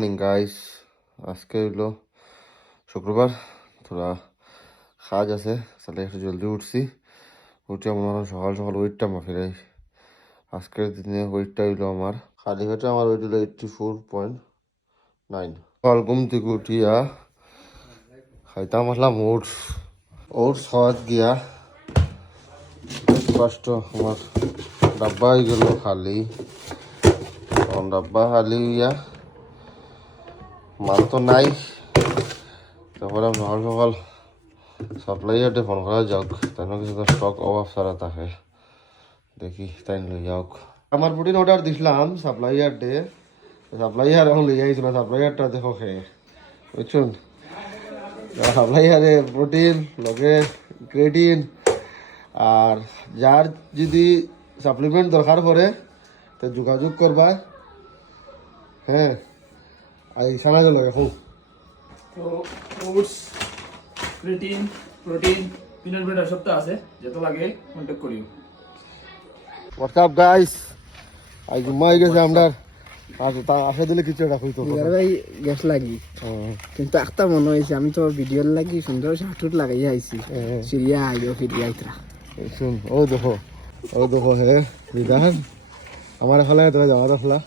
Morning guys, আজকে হইলো শুক্রবার, থোড়া কাজ আছে, তাহলে একটু জলদি উঠে আমার সকাল সকাল ওয়েটটা মাফিরাই। আজকের দিনে ওয়েটটা হইলো আমার খালি পেটে আমার ওয়েট হইলো 84.9। সকাল ঘুম থেকে উঠিয়া খাইতাম আসলাম ওটস খাওয়াত গিয়া কষ্ট আমার ডাব্বা হয়ে গেল খালি। তখন ডাব্বা খালি হইয়া মাল তো নাই, তারপরে সকাল সকাল সাপ্লাইয়ারটে ফোন করা যাক, তাই কিছু তো স্টক অভাব সারা থাকে, দেখি তাই লই যাওক। আমার প্রোটিন অর্ডার দিছিলাম সাপ্লাইয়ারটে, সাপ্লাইয়ার এখন লই আইছিল, সাপ্লাইয়ারটা দেখো খেয়ে বুঝছুন। সাপ্লাইয়ারে প্রোটিন লগে ক্রেটিন আর যার যদি সাপ্লিমেন্ট দরকার পড়ে তো যোগাযোগ করবা। হ্যাঁ, আর সারা লগে হোক তো oats creatine protein peanut butter সবটা আছে, যেটা লাগে কন্টাক্ট করিও। হোয়াটসঅ্যাপ গাইস, আজ ঘুমাই গেছে আমরা, আসা দিলে কিছু একটা হইতো ভাই গ্যাস লাগি, কিন্তু একটা মনে হয়েছে আমি তো ভিডিওর লাগি সুন্দর শার্টুট লাগাই আইছি সিরিয়া আইও ফিরিয়া আইতরা শুন। ও দেখো হে বিধান আমার এখানে তোরা যাওয়া দেখলা,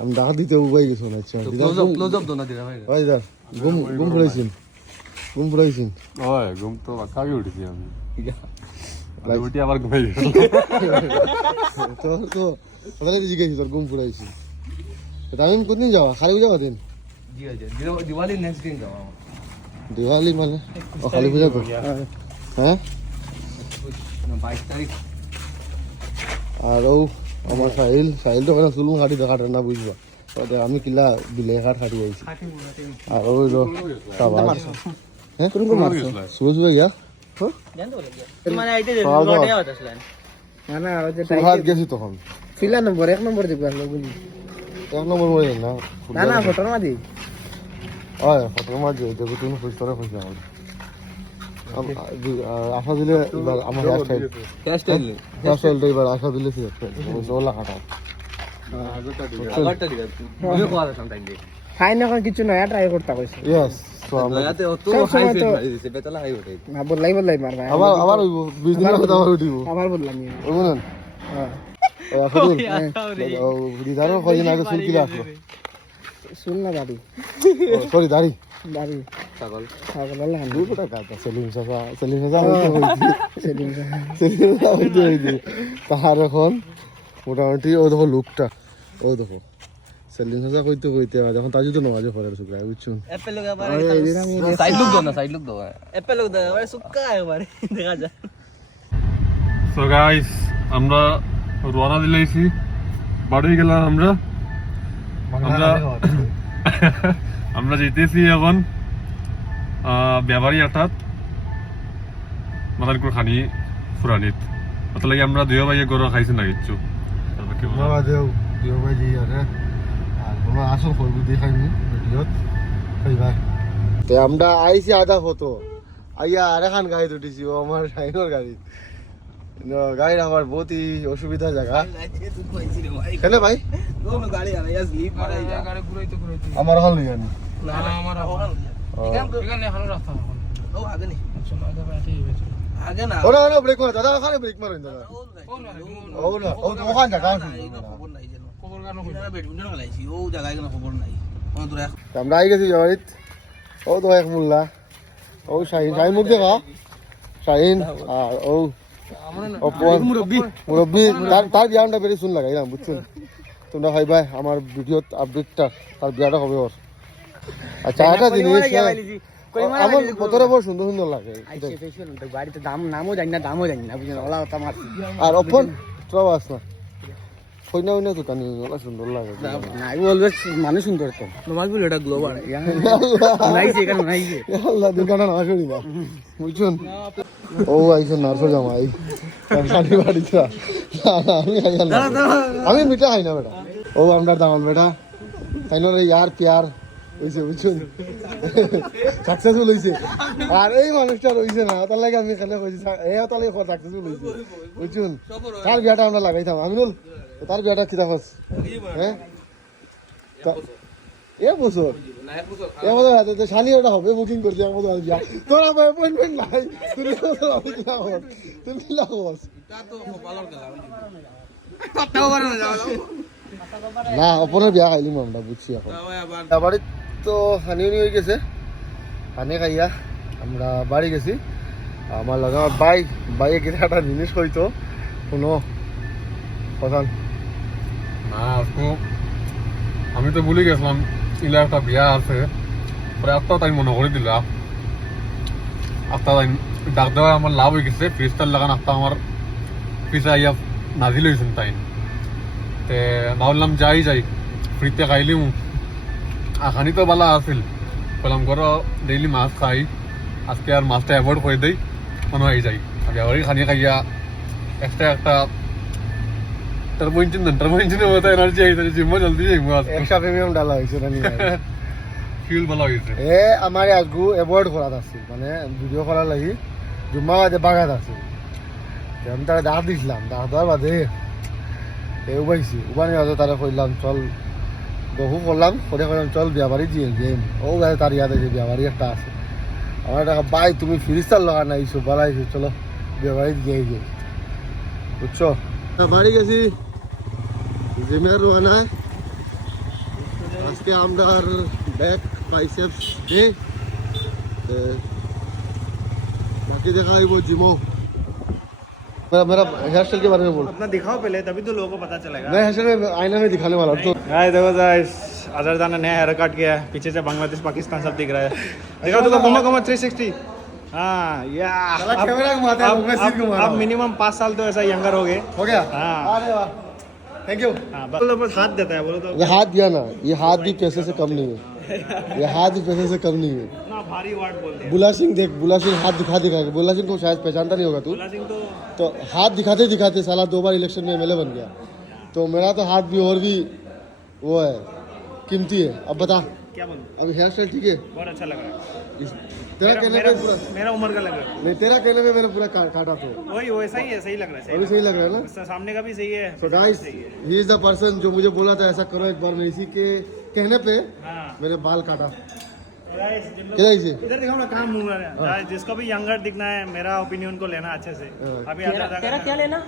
আমি ডাক দিতে উবাই গেছো না। আচ্ছা ভাই দা ঘুম ফুরাইছিন হয়, ঘুম তো কাকে উঠেছি আমি, উঠে আবার ঘুমাই গেছি। তো ওখানে জিজ্ঞাসি তোর ঘুম ফুরাইছি, আমি কোনদিন যাওয়া খালি যাওয়া দিন দিওয়ালি নেক্সট দিন যাওয়া, দিওয়ালি মানে ও কালী পূজা তো। হ্যাঁ, 22 তারিখ। আর ও আমার সাহিল তো ওখানে চুলুম কাটি দেখাটা না বুঝবা, আমি কিলা বিলে কাঠ কাটি আইছি। আর ওই হ্যাঁ শুভ গিয়া গেছি তখন ফিলা নম্বর 1 নম্বর দিব গুলি 1 নম্বর মরে না না ফটোর মাদি হয়, ফটোর মাঝে দেখো তুমি খুঁজতে খুঁজতে আমার আশা দিলে এবার আমার হেয়ারস্টাইলটা এবার আশা দিলে ওলা কাটা খাই না কিছু নয়া ট্রাই করতে কইছে। ইয়েস, তো আমরা না বললাই মার ভাই আবার বিজনেস কথা আবার উঠিব আবার বললাম বুঝলেন। দিদারও কদিন আগে চুল কিলা আসলো, শুন না দাদি সরি দাড়ি ছাগল দুটা কাটা সেলিম হইতে তাহার এখন মোটামুটি ও দেখো লুকটা, ও দেখো সেলিম সাজা কইতে যখন তার যদি নমাজে পড়ে শুক্রায় বুঝছুন। সো গাইস, আমরা রওনা দিলেছি, বাড়ি গেলাম আমরা আমরা যেতেছি এখন ব্যাপারী অর্থাৎ মাদারপুর খানি ফুরানিত, অত লাগে আমরা দুই ভাইয়ে গরু খাইছি না কিচ্ছু। আমরা আইসি আধা ফটো আইয়া আর এখন গাড়ি উঠেছি, ও আমার সাইকেল গাড়ি গাড়ির আমার বহুতই অসুবিধা জায়গা কেন ভাই আমার হল নিয়ে আনি ব্রেক মার দাদা, ওখানে ব্রেক মারেন দাদা, ওখানে জায়গা আমরা আই গেছি জবাইত। ও তো এক মোল্লা, ও শাহিন মুখ দেখা শাহিন, আর ও মুরব্বী তার বিয়াটা বেরিয়ে শুন লাগাইলাম বুঝছেন। তোমরা ভাই ভাই আমার ভিডিও আপডেটটা তার বিয়াটা হবে ওর। আচ্ছা একটা জিনিস, আমার কতটা বড় সুন্দর সুন্দর লাগে, বাড়িতে নামও জানি না বুঝলেন ওলা আর অপন ট্রাবাস না কইনা কইনা তো কানি ওলা সুন্দর লাগে না, অলওয়েজ মানুষ সুন্দর তো নমাজ বলে এটা গ্লোবাল নাইছে এখানে নাইছে আল্লাহ দোকানে না করি না বুঝছেন। ও আইছে নার্স জামাই কানি বাড়িতে আমি মিঠা খাই না বেটা, ও আমরা দামাল বেটা তাই না ইয়ার প্যার হইছে বুঝছেন, সাকসেসফুল হইছে। আর এই মানুষটা রইছে না, তার লাগে আমি এখানে কইছি এই তার লাগে সাকসেসফুল হইছে বুঝছেন। তার বিয়াটা আমরা লাগাইতাম, আমিনুল তার বিয়াটা কিতা হস হ্যাঁ এক বছর হাতে তো শালি ওটা হবে বুকিং করছি এক বছর বিয়া তোর আমার অ্যাপয়েন্টমেন্ট নাই তুই লাগস না অপরের বিয়া খাইলিম আমরা বুঝছি এখন বাড়ির তো হানি উনি হয়ে গেছে হানি খাইয়া আমরা বাড়ি গেছি আমার লগে আমার বাইকে কিনা একটা জিনিস হইতো কোনো কথা না আজকে আমি তো ভুলে গেছিলাম ইলা একটা বিয়া আছে পরে একটা তাই মনে করে দিলা একটা তাই ডাক দেওয়া আমার লাভ হয়ে গেছে ফ্রিস্টার লাগান একটা আমার পিছা ইয়া নাজিল হয়েছেন তাই তে ভাবলাম যাই ফ্রিতে খাইলিম আখানি তো ভালো আছিল বললাম করো ডেইলি মাছ খাই আজকে আর মাছটা অ্যাভয়েড করে দেই মনে হয় যাই ব্যবহারিক খানি খাইয়া একটা টার্বো ইঞ্জিনের মতো এনার্জি আইছে জিম্মা জলদি যাইমু আজকে এক্সট্রা প্রিমিয়াম ডালা হয়েছে না ফিউল ভালো হয়েছে এ আমার আগু এভয়েড করাত আছিল মানে ভিডিও করার লাগি জুম্মা বাদে বাগাত আছিল আমি তারা দাঁত দিছিলাম দাঁত দেওয়ার বাদে উবাইছি উবানি বাদে তারা কইলাম চল বহু করলাম করে কইলাম চল বিয়াবাড়ি দিয়ে গেম ও গায়ে তার ইয়াদ আছে বিয়াবাড়ি একটা আছে আমার টাকা বাই তুমি ফিরিস্তার লগা না এইসব বলাইছো চলো বিয়াবাড়ি দিয়ে গিয়ে বুঝছো বাড়ি গেছি জিমের রোয়ানা আজকে আমরা बैक बाइसेप्स डे बाकी देखा है वो जिमो मेरा हेयर स्टाइल के बारे में बोल अपना दिखाओ पहले तभी तो लोगों को पता चलेगा मैं हेयर स्टाइल में आईना में दिखाने वाला हूँ तो गाइस देखो गाइस अजरदान ने नया हेयर कट किया है पीछे से बांग्लादेश पाकिस्तान सब दिख रहा है देखो तो घुमा 360 हाँ या कैमरा घुमाते हैं मैं सीट घुमा रहा अब हूँ मिनिमम 5 साल तो ऐसा यंगर हो गए हो गया हाँ अरे वाह थैंक यू हाँ बोलो बस हाथ देता है बोलो तो ये हाथ दिया ना ये हाथ भी पैसे से कम नहीं है ये हाथ भी पैसे से कम नहीं है इतना भारी वाट बोलते हैं बुला सिंह देख बुला सिंह हाथ दिखा के बुला सिंह को शायद पहचानता नहीं होगा तू बुला सिंह तो हाथ दिखाते दिखाते साला 2 बार इलेक्शन में एमएलए बन गया तो मेरा तो हाथ भी और भी वो है कीमती है अब बता क्या बोलूं अब हेयर स्टाइल ठीक है बहुत अच्छा लग रहा है तेरा कहने पे पूरा मेरा उम्र का लग रहा है नहीं तेरा कहने पे मैंने पूरा काटा तो वही वैसा ही है सही लग रहा है अभी सही लग रहा है ना सामने का भी सही है so guys he is the person जो मुझे बोला था ऐसा करो एक बार मैं इसी के कहने पे हाँ मैंने बाल काटा गाइस जिन लोग क्या इसे इधर दिखाओ ना काम दूंगा जिसको भी यंगर दिखना है मेरा ओपिनियन को लेना अच्छे से अभी तेरा क्या लेना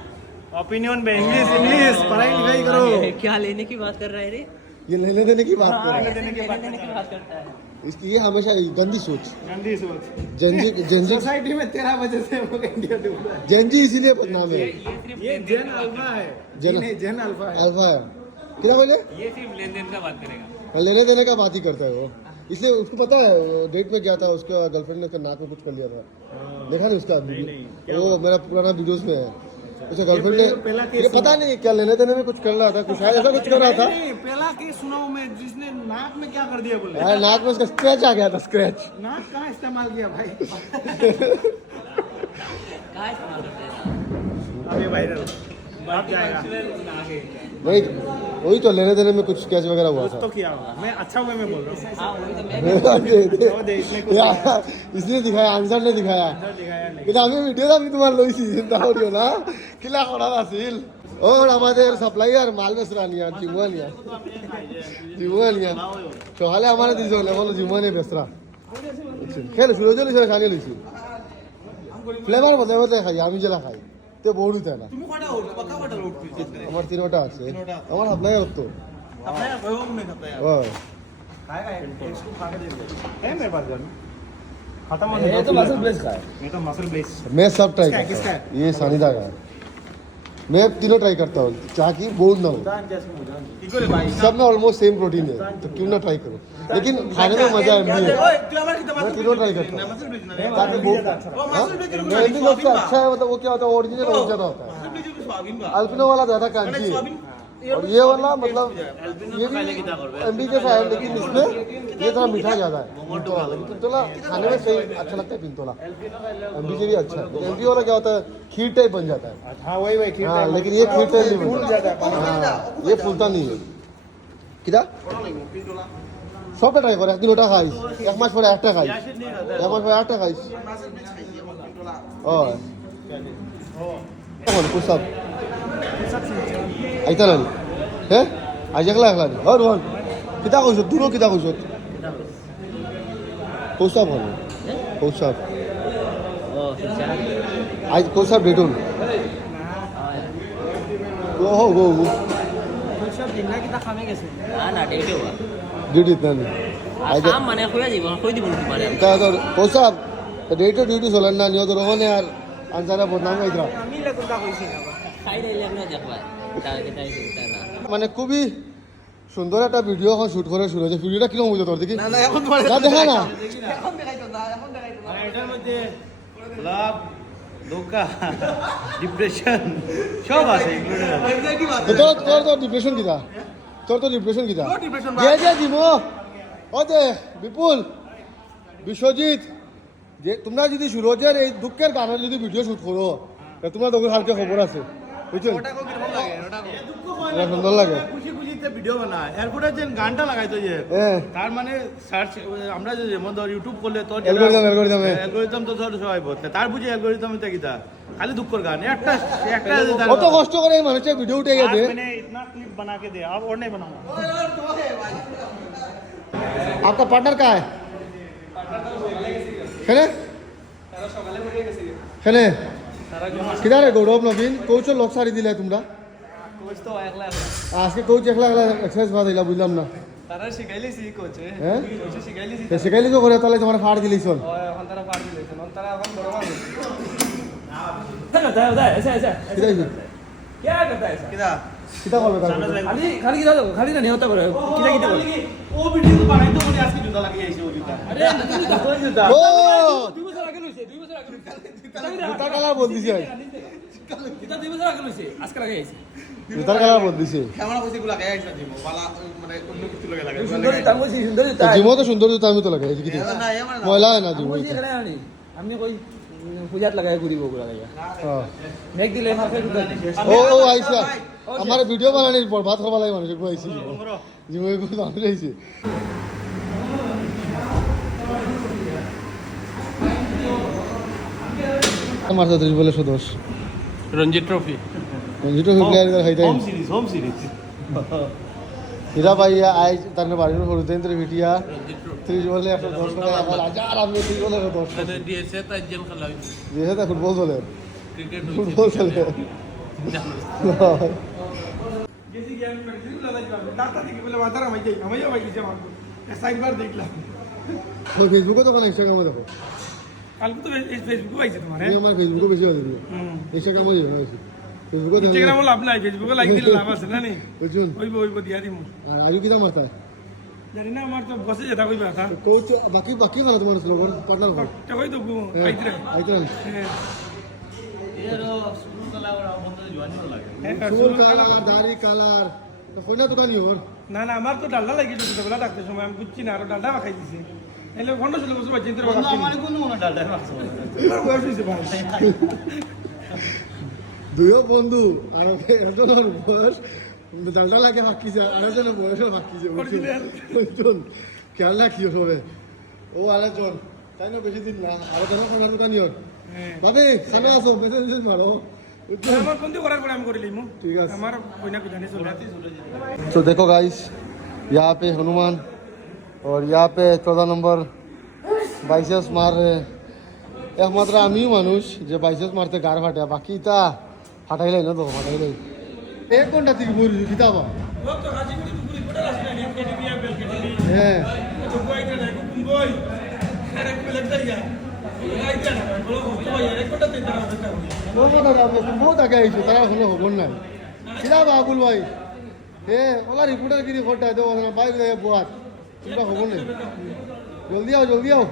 ओपिनियन पे इंग्लिश पढ़ाई लिखाई करो क्या लेने की बात कर रहा है रे ये लेने देने की बात कर रहा है देने के बाद करता है इसकी ये हमेशा गंदी सोच गंदी सोच जेंजी सोसाइटी में तेरा वजह से वो इंडिया डूब रहा है जेंजी इसीलिए बदनाम है ये जेन अल्फा है जेन अल्फा है अल्फा है क्या बोले ये सिर्फ लेन देन का बात करेगा लेने देने का बात ही करता है वो इसलिए उसको पता है डेट में गया था उसका गर्लफ्रेंड ने उसका नाक में कुछ कर लिया था देखा नहीं उसका वो मेरा पुराना वीडियोस में है उसका गर्लफ्रेंड ने ये पता नहीं क्या लेने देने में कुछ कर रहा था कुछ ऐसा कुछ कर रहा था पहला केस सुनाओ मैं जिसने नाक में क्या कर दिया बोले यार नाक में उसका स्क्रैच आ गया था स्क्रैच नाक कहाँ इस्तेमाल किया भाई कहाँ इस्तेमाल करते हैं अभी वायरल बात जाएगा वही वही तो लेने देने में कुछ स्क्रैच वगैरह हुआ कुछ था तो किया होगा मैं अच्छा हुआ मैं बोल रहा हूँ हाँ वही तो मैं इसलिए दिखाया आंसर ने दिखाया दिखाया नहीं কিন্তু আমি ভিডিওটা আমি তোমার লইছি চিন্তা করিও না কিলা করা আছিল ওর আমাদের সাপ্লাইয়ার মাল বেচরা নিয়া জিমুয়ানিয়া সকালে আমার দিছে বলে জিমুয়ানিয়া বেচরা খেলে সুরজ লইছে খালি লইছি ফ্লেভার বদলে বদলে খাই আমি যেটা খাই তো বহুত উঠে না আমার 3টা আছে আমার সাপ্লাইয়ার তো है मेरे पास घर में खत्म हो ये तो मसल ब्लेस का है मैं तो मसल बेस मैं सब ट्राई किसका करता है? हूँ ये सानिदा का है मैं तीनों ट्राई करता हूँ चाह की बोल ना हो सब में ऑलमोस्ट सेम प्रोटीन है तो क्यों ना ट्राई करो लेकिन खाने में मजा है मैं तीनों ट्राई करता हूँ ताकि मैं सबसे अच्छा है मतलब वो क्या होता है ओरिजिनल और ज्यादा होता है अल्पिनो वाला ज्यादा क्रंची है और ये वाला मतलब ये भी एमबी के है लेकिन इसमें ये थोड़ा मीठा ज्यादा है पिंतोला पिंतोला खाने में सही अच्छा लगता है पिंतोला एमबी से भी अच्छा है एमबी वाला क्या होता है खीर टाइप बन जाता है हाँ वही हाँ लेकिन ये खीर टाइप नहीं बनता हाँ ये फूलता नहीं है किधर सबटा ट्राई করে একদিন ওটা খাইস এক মাস পরে একটা খাইস এক মাস পরে একটা খাইস ও এখন পুষাপ আইতা না হ্যাঁ আজ একলা একলা और वन কিতা কৈছ তোৰো কিতা কৈছ কৌচাপ হ'ল কৌচাপ Oh, susah. আজ কৌচাপ ডেটুন ও হো গো সব দিন না কিতা খামে গেছে Nah, dia itu. ডিউটি নানি Asam mana aku aja, aku di bulu mana. তা তোর কৌচাপ ডেটু ডিউটি চলেন না নিয়ত রহনে আর আনসারে বদনাম গাইতরা আমি লেগুনটা কইছি না Saya dah lihat aja, Pak. Kita itu sana. মানে খুবই সুন্দর একটা ভিডিও এখন শুট করে শুরু হয়েছে ভিডিওটা কিরকম বুঝো তোর দেখি না দেখা না এটার মধ্যে লাভ ধোকা ডিপ্রেশন সব আছে তোর তোর তোর ডিপ্রেশন কিটা তোর তো ডিপ্রেশন কিটা যে দিব ও দে বিপুল বিশ্বজিৎ যে তোমরা যদি সুরজের এই দুঃখের গানের যদি ভিডিও শুট করো তোমরা তোকে হালকা খবর আছে বুঝছো সুন্দর লাগে খুশি খুশিতে ভিডিও বানায় এরপরে যে গানটা লাগাইতো যে তার মানে সার্চ আমরা যে যেমন ধর ইউটিউব করলে তোর অ্যালগরিদম তো ধর সবাই বলতে তার বুঝে অ্যালগরিদম এটা কিটা খালি দুঃখর গান একটা একটা কত কষ্ট করে এই মানুষের ভিডিও উঠে গেছে मैंने इतना क्लिप बना के दिया अब और नहीं बनाऊंगा आपका पार्टनर कहाँ है खेले खेले किधर है गौरव नवीन कोच लोक सारी दिले तुमरा कोच तो एकला आज के कोच एकला एकला एक्सरसाइज बात दिला बुझलाम ना তারা শিখাইলেছি কোচে হ্যাঁ কোচে শিখাইলেছি তো শিখাইলি তো করে তাহলে তোমার ফাড় দিলি চল এখন তারা পার দিলেছেন তারা এখন বড় মানুষ होता है ऐसा ऐसा কিটা হইছে क्या करता है ऐसा কিদা কিটা করবে তার खाली खाली किधर खाली ना नहीं होता करे किधर किधर ও ভিডিও তো বানাইতো বলে আজকে জুতা লাগিয়ে আইছে ও জুতা अरे जूता ও দুই বছর আগে লইছে জুতার কালার বল দিছে এটা দুই বছর আগে লইছে আজকে আগে আইছে জুতার কালার বল দিছে কেমন কইছে গুলা গায় আইছে দিমো বালা মানে অন্য কিছু লাগে লাগে সুন্দর জুতা বলছি সুন্দর জুতা জিমো তো সুন্দর জুতা আমি তো লাগাই কি ময়লা হয় না জিমো বলছি এখানে আনি আমি কই পূজাত লাগাই ঘুরিব ওগুলা লাগাই হ্যাঁ মেঘ দিলে মাসে জুতা ও ও আইসা আমার ভিডিও বানানির পর ভাত খাওয়া লাগে মানুষ আইছি জিমো মানুষ আইছে মারতে তুই বলে সদস্য রঞ্জিত ট্রফি রঞ্জিত প্লেয়ার খাইতে হোম সিরিজ হীরা ভাইয়া আই তার বাড়ির সরুতে ভিটিয়া 30 বলে 110 টাকা আমার হাজার আমি 30 বলে 10 টাকা Dia saya tajam kalau দিয়ে তা ফুটবল চলে cricket ফুটবল চলে গেছি গেম করেছি লালা যাবে ডাক্তার থেকে বলে মাথার আমি যাই আমি যাই গেছি আমার সাইডবার দেখলাম তো ফেসবুকে তো ইনস্টাগ্রামে দেখো কালকে তো ফেসবুক পাইছে তোমার আমি আমার ফেসবুকে বেশি আছে ইনস্টাগ্রামে যাবে বেশি ফেসবুকে ইনস্টাগ্রামে লাভ নাই ফেসবুকে লাইক দিলে লাভ আছে না নি বুঝুন ওইব দিয়া দিমু আর আজু কিটা মারতা জানি না আমার তো বসে যেটা কইবা তা কোচ বাকি বাকি না তোমার স্লোগান পার্টনার কো তো কই তো আইতরে আইতরা Iya, suruh kalau orang bondol jual itu lagi. চুল কালার দাড়ি কালার তো কইনা দোকানি ওর না না আমার তো ডালডা লাগি তো ছোটবেলা ডাকতে সময় আমি বুঝছি না আর ডালডা খাই দিছে এলে ঘন্টা ছিল বসে বাজে তোর বাবা আমার কোনো মনে ডালটা মারছে বয়স হইছে ভাই দুইও বন্ধু আর একজনের বয়স ডালটা লাগে ফাঁকিছে আর একজনের বয়সও ফাঁকিছে বুঝুন খেয়াল রাখি হবে ও আরেকজন তাই না বেশি দিন না আরেকজনের খানার দোকানি ওর ভাবি খানা আসো মেসেজ মারো আমার বন্ধু করার পরে আমি করে লিমু ঠিক আছে আমার কইনা কি জানি চলে तो देखो गाइस यहाँ पे हनुमान और यहाँ पे 14 नंबर बाइसेस मार रहे हैं एकमात्र आम्ही माणूस जे बाइसेस मारते गार फाट्या बाकी इता फाटायलाय ना तो फाटायलाय एक घंटा ती बोल किताबा তো গাজীপুরে তো পুরি পড়া আছে না এমকেটিভি আর বেলকেটিভি হ্যাঁ তো কই না কো কুম্বই আরে পেলে দাইয়া আইতা না বলো তো ভাই এক ঘন্টা দিতে হবে ও কথা যাবে তুমি বহুত আগে আইছো তারা হলো হবন না কিতাবা আবুল ভাই এ ওলা রিপোর্টার গিরি খোটা দে ওনা বাইক দে বুয়াত চিন্তা হবন না জলদি আও